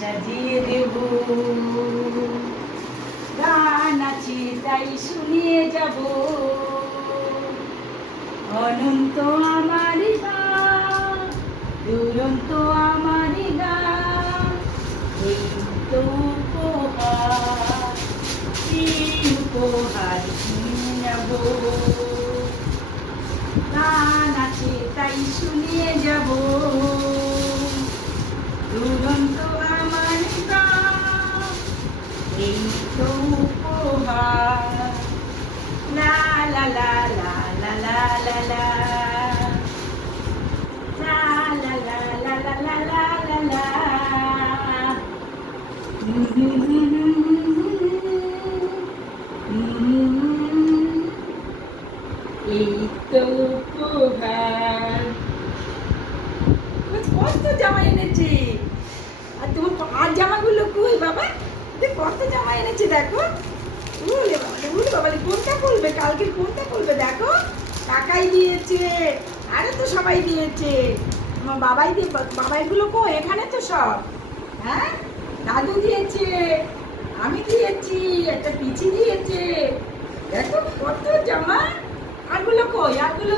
সাজিয়ে দেব। গান আছে তাই শুনিয়ে যাব। অনন্ত আমার দুরন্ত আমার গান উপহার। উপহার যাব গান আছে তাই শুনিয়ে যাব। দুরন্ত এই তো উপহার। লা লা লা লা লা লা লা লা এই তো উপহার কত জামা এনেছে আর তোমার প- আর জামাগুলো কই বাবা দেখ কত জামা এনেছে দেখো। উলে বাবা উলে বাবা রে, কোনটা পরবে কালকে কোনটা পরবে দেখো কাকাই দিয়েছে আরে তো সবাই দিয়েছে। আমার বাবাই দিয়ে বাবাইগুলো কো এখানে তো সব। হ্যাঁ? দাদু দিয়েছে আমি দিয়েছি একটা পিচি দিয়েছে। দেখো কত জামা আরগুলো কই? আরগুলো